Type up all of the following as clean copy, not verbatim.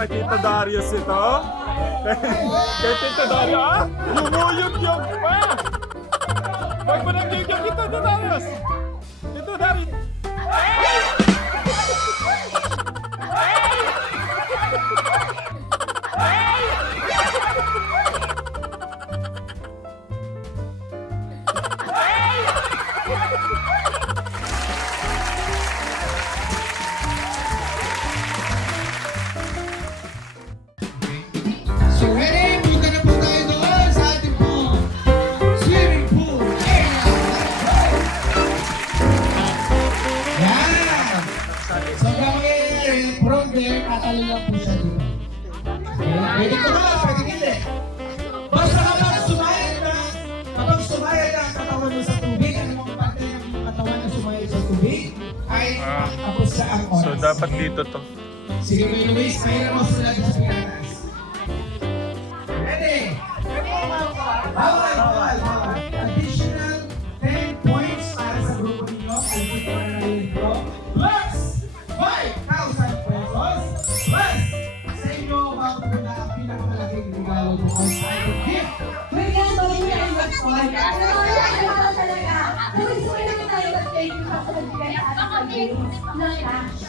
kay Tito Darius ito. Kay Tito Darius. Ah! Lumuyog-yog pa! Huwag mo nang yug-yog ito, Tito Darius! Tito Darius! So ready? Punta na po tayo doon sa ating pong swimming pool area. Yan! So ang mangyayari, from there, tatalo lang po siya dito. Pwede ko ba? Pwede hindi. Basta kapag sumayad ang katawan mo sa tubig, ano mga parte ng katawan na sumayad sa tubig, ay tapos sa ang oras. So dapat dito to. Sige, Kuya Luis, mayroon mo sila sa pinataas. Ready? Bawal. Additional 10 points para sa grupo ninyo. Kung ito na nalilito. Plus 5,000 pesos. Plus sa inyo, about na ang pinakamalaking regalo mo ang item gift. Bigyan mo rin yung mag-sport. Ano yung talaga? Nag-sport naman tayo at thank you sa nagbigay sa ating pag-games ng cash.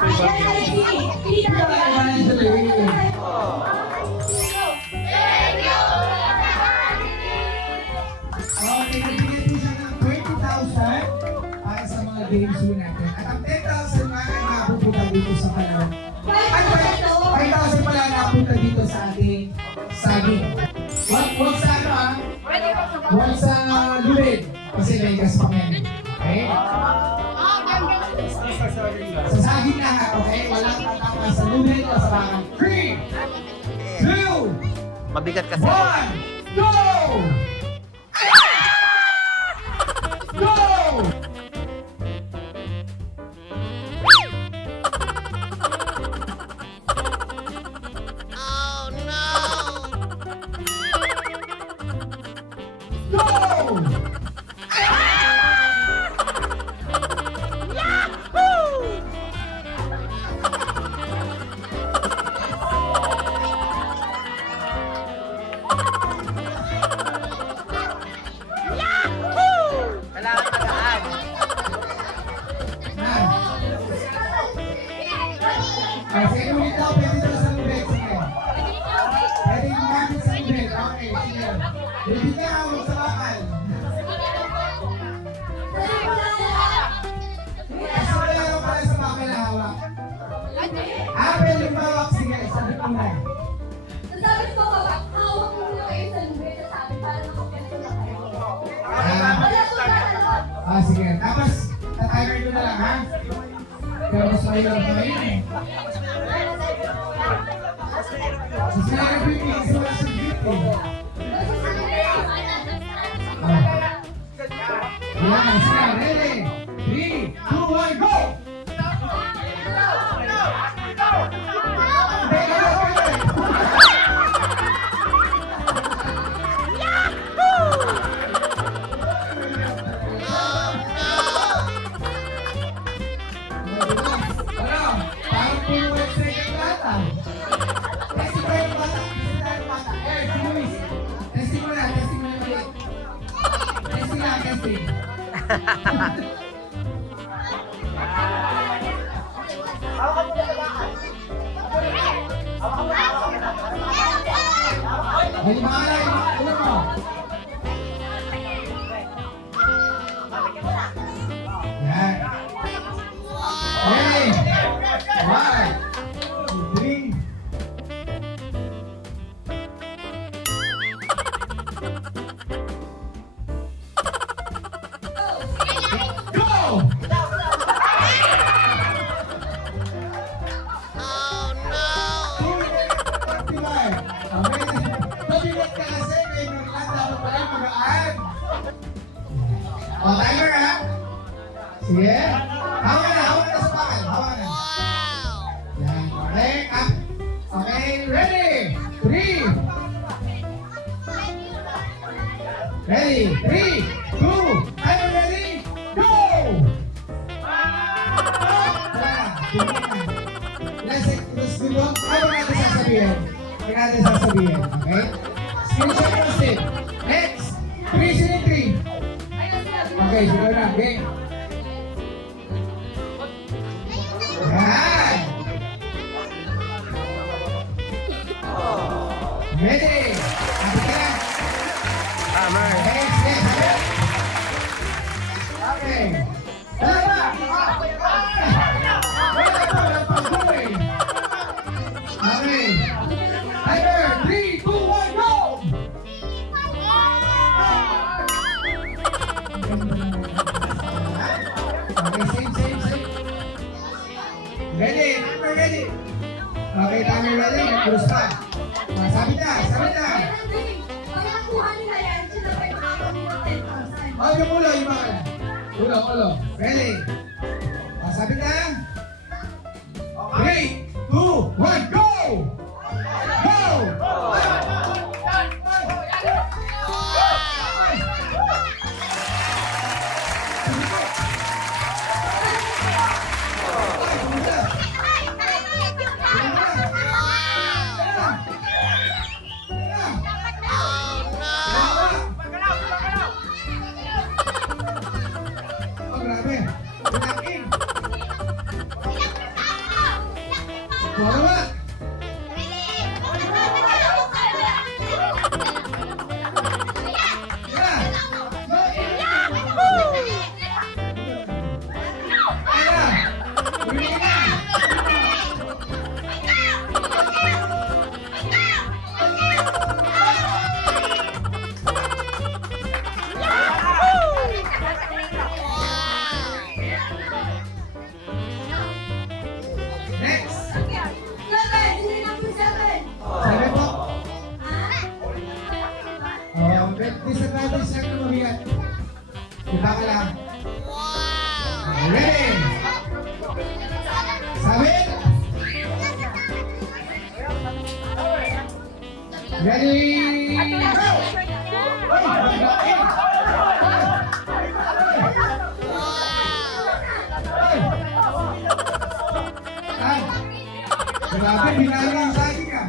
Ayan, Alexi! Okay, nagbigay po siya ng 20,000 para sa mga games po natin. At ang 10,000 nga ay mapupunta dito sa panahon. Ay, 5,000 pala napunta dito sa ating saging. Huwag sa ano ah? Huwag sa lulid. Kasi naigas pa ngayon. Okay? Sa saging na ha, okay? Walang tatama sa lulid o sa bakang. 3, 2, Mabigat kasi. 1, go! Go! Go! Kailangan magaan. Sige, ulit daw, pwede daw sa lubeg. Sige. Pwede gumamit sa lubeg. Okay, sige. Hindi ka hawak sa bakal. Kasi wala lang pala sa bakal na hawak. Pwede yung bawak. Sige, sabi ko na. Sabi ko, hawak mo muna kayo sa lubid at sabi para makapento na kayo. Wala po tatanong. Sige. Tapos, tatimer ko na lang, ha? Pero mas mahirap na yun eh. Mas mahirap yung kasi wala sa grip eh. Yan, sige, ready? 3, 2, 1, go! Parang puno web second bata. Testing mo yung bata. Si Luis. Testing mo na ulit. Testing. Ay, mahalay. Ulit mo. Yan. Ready? 1, 2, 3. Go! Oh no! 45. Mabigat ka kasi, may naglanda mo pala magaan. Timer ha? Sige. Hawa na sa bakal. Hawa na. Yan. Okay, up. Okay, ready? 3. Ready? 3, 2, are you ready? Go! Ilan seconds? Ano natin sasabihin. Okay? Screenshot mo, Steve. Next. 3, 3. Okay, siguro na. Game. Yan. Ready. Happy ka na? Tama. Next, next. Okay. Wala pa. Wala pa buhay. Okay. Timer, 3, 2, 1, go! Okay, same. Ready, timer ready. Okay, timer ready. Terus pa. Sabit na. Pag nakuha nila yan, sila pa yung makakabili ng 10,000. Oh, yung ulo. Ulo. Ready. Sabit na. 3, 2, 1, go! Go! Oh, grabe. Pinakin. Bawala. Next. 7, sino yung number 7? Sabi po. Disadvantage siya na mabigat. Diba ka lang? Ready? Sabi? Ready? Go! Ay! Grabe, binalo ang saging ah.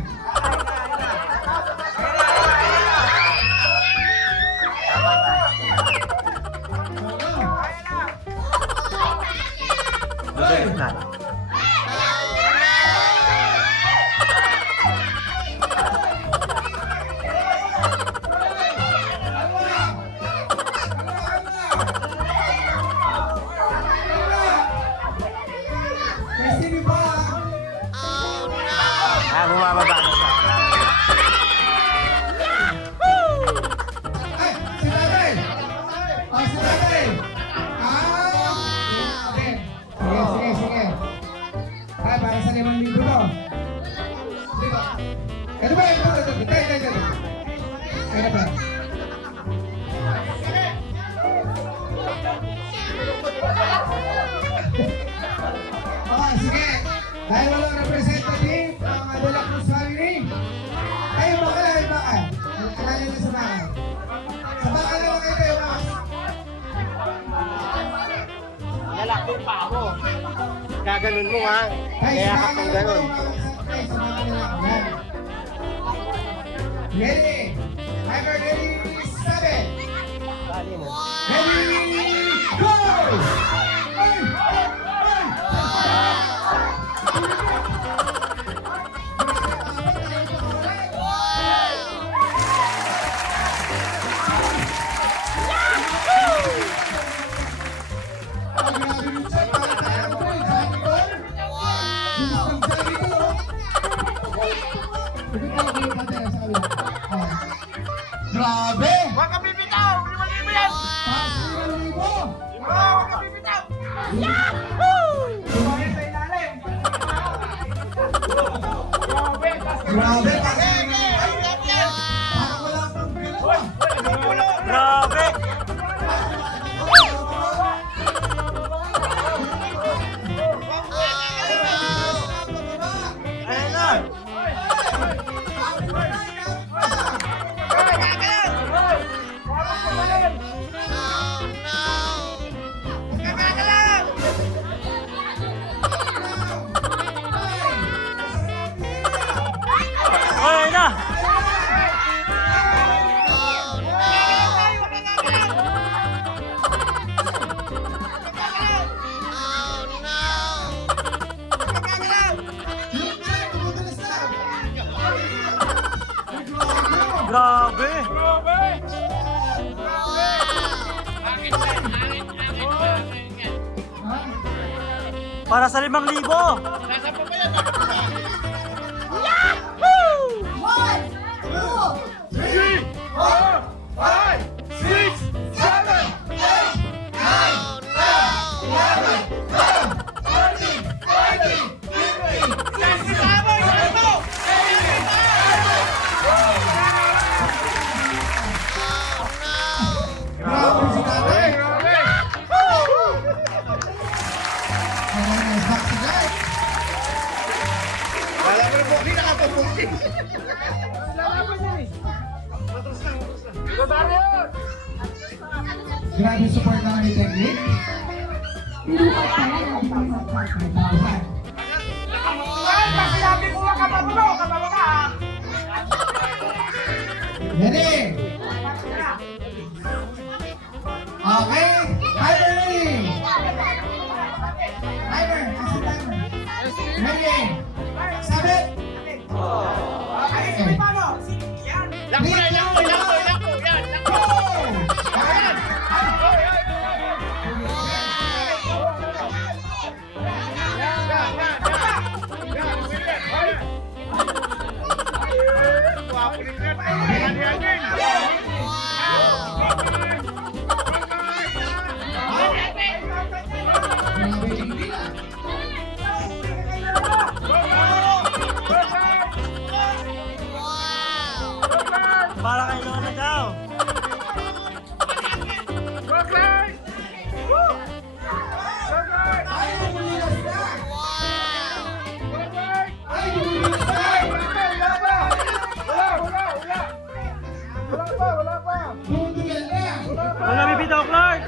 Destiny pa! Bumababa na siya. Ay! Si Tatay! Oh, si Tatay! Okay. Sige. Ay, para sa 5,000 to. Diba? Ito ba? Ito. Kaya ba? Okay, sige. Dahil walang representative ng Adela Cruz family, kayo bakal. Alala niyo sa bakal. Sa bakal naman kayo bakal. Lalakong pa ako. Gaganon mo ha. Ay, Kaya sa ka bakal pang naman ganon. kayo bakal. Sa bakal na lang. Yan. Ready? Timer ready? 7. Bali mo. Ready? Go! Ay! Grabe! Huwag ka bibitaw! 5,000 yan! Taas 5,000! Huwag ka bibitaw! Grabe! Parang wala pang pila. Grabe! Ayan na! Ayan na! Para sa 5,000. One, two, 3, 4, 5, 6, 7, 8, 9, Grabe si tatay. Ay, saksi guys. Grabe support naman ni Technic. Pinukat pa yan ang 5,000. 5,000. Ready? Okay. Timer ready. Timer. Nasa timer. Ready. Sabit. Okay. Go! Ayan. Grabe yung pila. Para kay Lola daw. Ay, bumulilas na. Ay, bumulilas na. Bumudugal na. Wala bibitaw, Clark.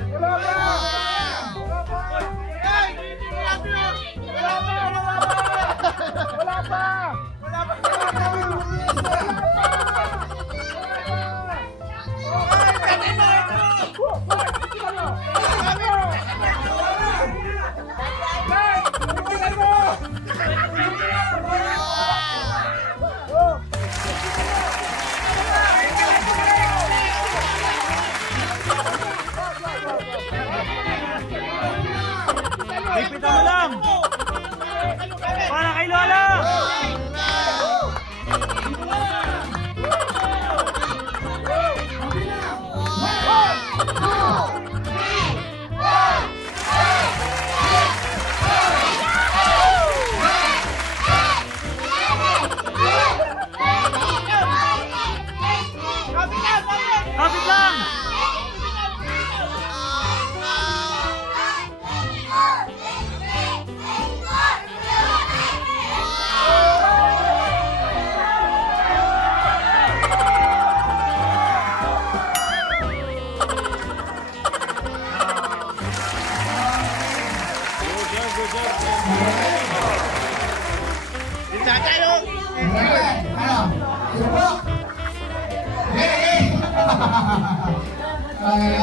Bibitaw mo lang. Para kay Lola. Kapit lang. Alright, ano? Subok! Hey! Okay.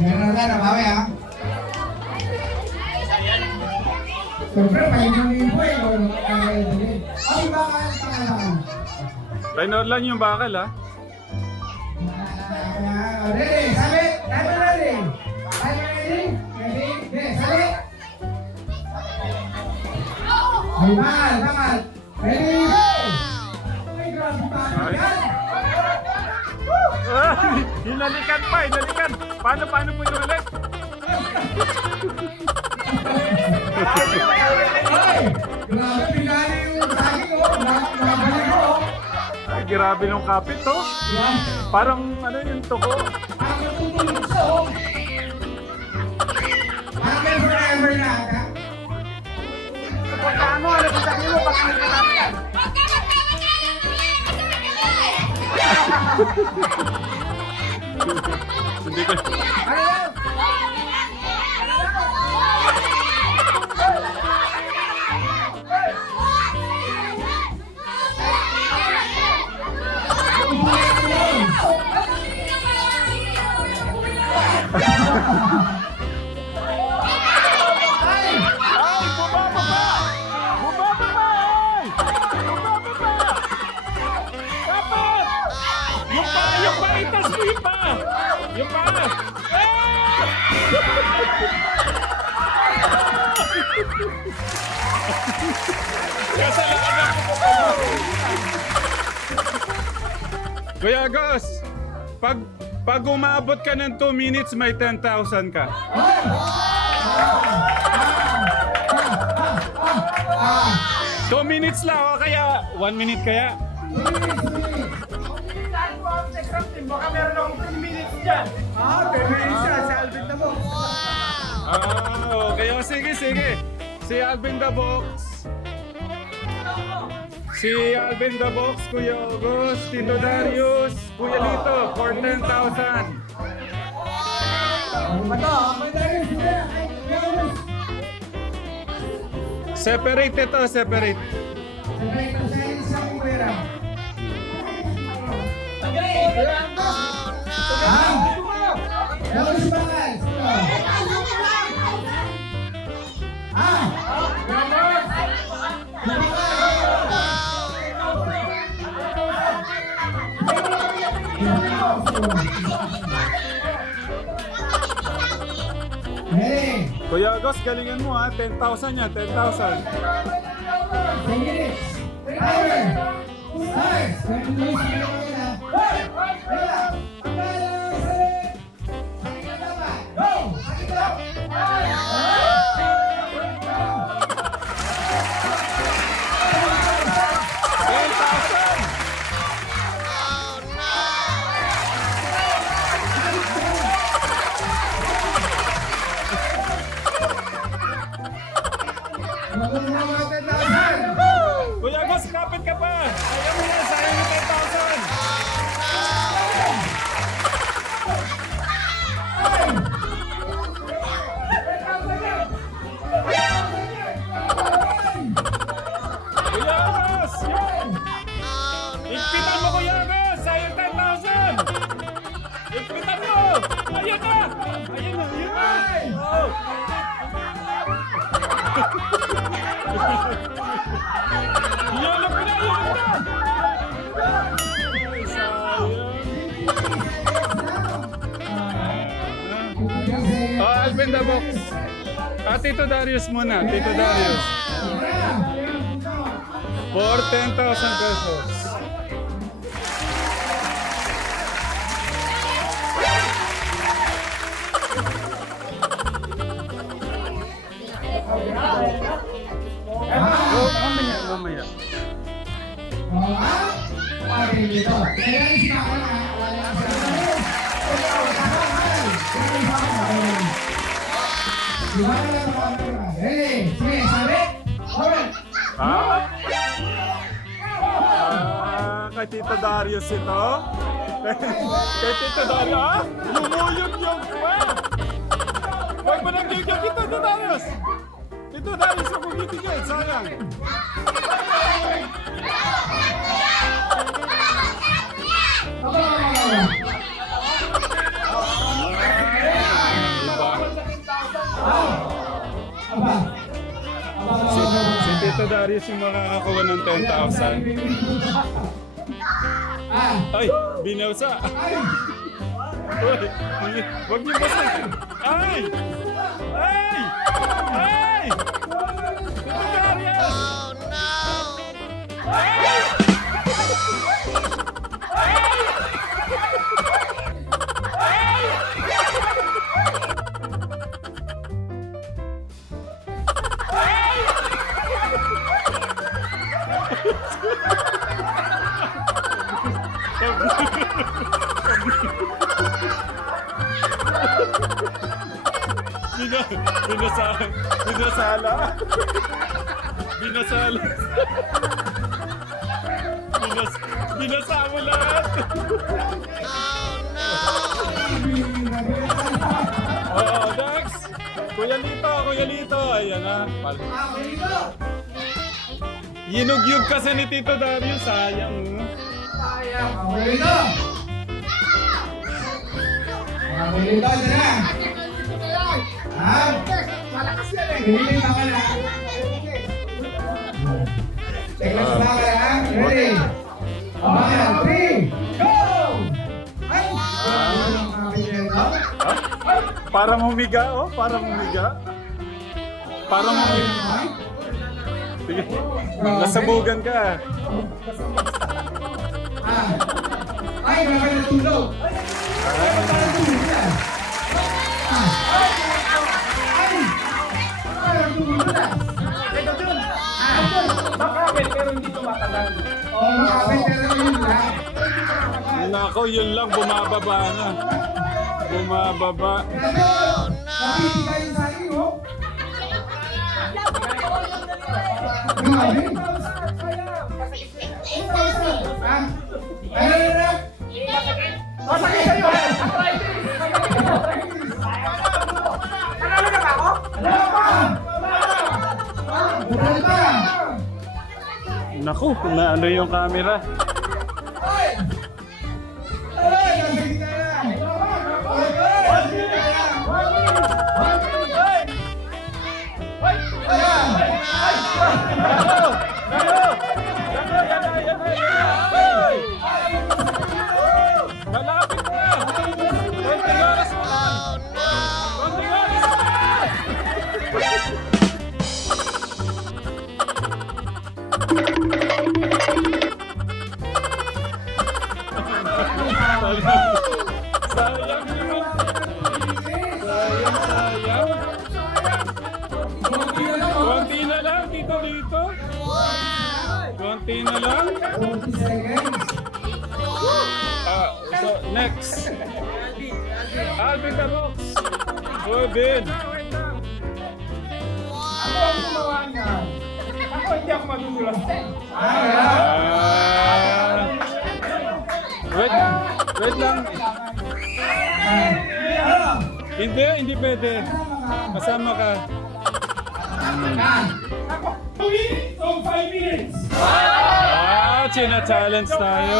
Meron na mamaya. Siyempre, may po eh. Ay, bakal, pangalan. Minor lang yung bakal, ha? Ready, sabit! Timer ready! Timer ready? Ready? Okay, sabit! Ay, bakal! Ready, go! Ay, grabe bakal yan! Hinalikan pa, hinalikan. Paano mo inulit? Ay! Grabe, pinali yung saging oh! Nabalik ko oh! Ay, grabe nung kapit, to. Yan! Parang ano yung tuko. Parang natutulog siya oh! Parang may forever na ata. Hindi ko. Ay, bumaba pa! Bumaba pa! Ay! Bumaba pa! Dapat! Yung pa, itas mo yung pa! Yung pa! Ah! Kuya Gus, pag umabot ka ng 2 minutes, may 10,000 ka. 2 minutes lang o kaya 1 minute kaya? Baka meron akong 10 minutes dyan. 10 minutes yan, si Alvin na mo. Okay. O, sige. Si Alvin the Box. Si Alvin the Box, Kuya August, Tito Darius, Kuya Lito, for 10,000. Separate ito, separate. Hey! Kuya August, galingan mo ha. 10,000 yan, 10,000. 10 minutes. Timer. Start. Kuya August, kapit ka pa. Ayaw mo na, sayang yung 10,000. Kuya August, yan. Ikpitan mo, Kuya August, sayang 10,000. Ikpitan mo. Ayun na. Oh. Yalap na! Oh, Alvin the Box. Tito Darius muna. Tito Darius. For 10,000 pesos. Mamaya. Kay Tito Darius ito? Kay Tito Darius? Lumuyog-yog pa! Huwag mo nang yug-yog ito, Tito Darius! Tito Darius, huwag mong bibigyan, sayang! Si Tito Darius yung makakakuha ng 10,000. Ay, binawsa! Uy, huwag niyo basta! Ay! Ay! Ay! Tito Darius! Oh no! Ay! Binasala. Binasa mo lahat. Oh, Dax. Kuya Lito. Ayan na. Yinugyug kasi ni Tito Darius. Sayang. Malakas yan eh. Hindi ka pala. Teklas ba ka ha? Ready? 1, 3, go! Ay! Parang humiga, oh. Parang humiga. Sige. Nasabugan ka. Ay, grabe na tulog. Ay, magkano tulog yan? Ay, tulog na. Ito dun. Makapit pero hindi tumatagal. Oh, makapit pero yun lang. Nako, yun lang, bumababa na. Bumababa. Grabe, nakikiga yun sa akin, oh. Grabe. Ah, ano? Masakit sa'yo! Nanalo na ba ako? Bukal pa. Naku, na ano yung camera. Ay! Ay, nasa gitna na. Malapit na! 20 oras mo lang! 20 oras mo lang! Sayang naman! Sayang, sayang! Konti na lang, dito. Konti na lang. 40 seconds. So, next. Alvin Tabox. Robin. Ako ang gumawa niya. Ako hindi ako magugulat. Wait lang. Hindi pwede. Kasama ka. Ako, 5 minutes. China-challenge tayo.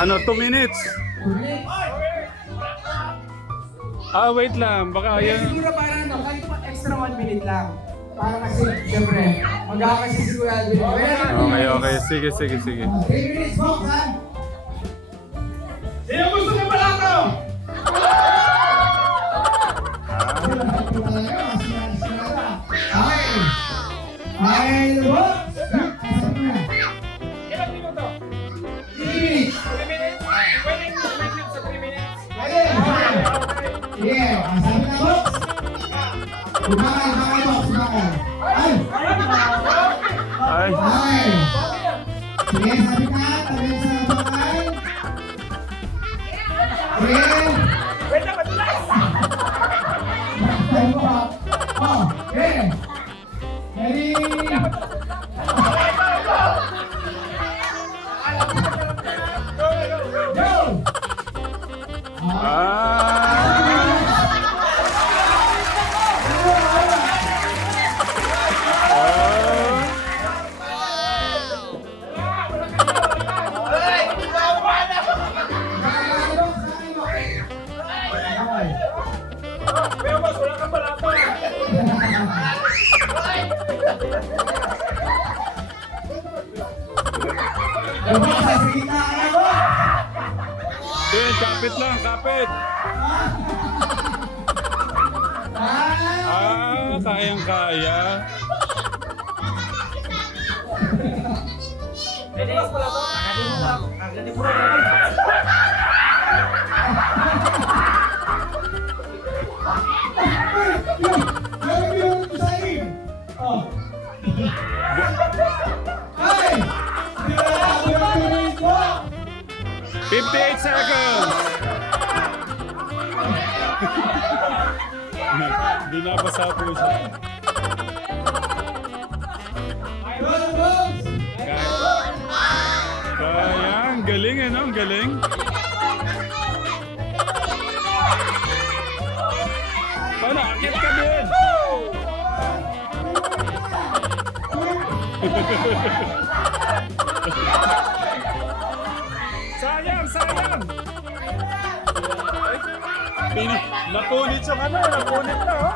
Ano, 2 minutes? Wait lang. Baka yan. Siguro para ano, kahit pa extra 1 minute lang. Para kasi, siyempre, magkakasi sigurado yun. Okay. Sige. 3 minutes, folks, ha? Sino gusto ng balato? Ay, what? Ilang minuto? 3 minutes. 3 minutes? Pwede ko mag-video sa 3 minutes? Sige, sabi na, box. Bakal, box, bakal. Ay! Ay. Ay! Sige, sabi ka, tabi sa bakal. Sige. Wait lang, matulas! Sabi mo ba? Oh, sige. Ready? Go! Pero boss, wala kang balato. Ben, kapit lang, kapit. Kayang-kaya. Pwede boss, balato. Oh. 58 seconds. Binabasa po siya. Kaya, ang galing ang galing. Paano, akit ka din. Sayang! Napunit yung napunit na, oh.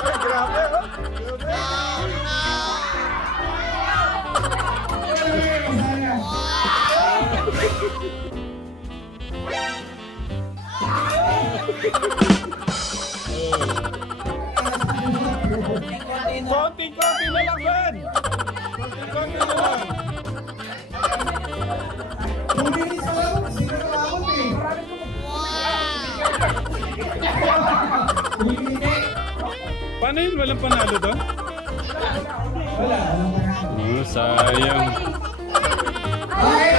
Ay, grabe, oh. Konti na lang, Ben. Hindi. Paano yun? Walang panalo doon? Wala, walang panalo. Sayang. Okay,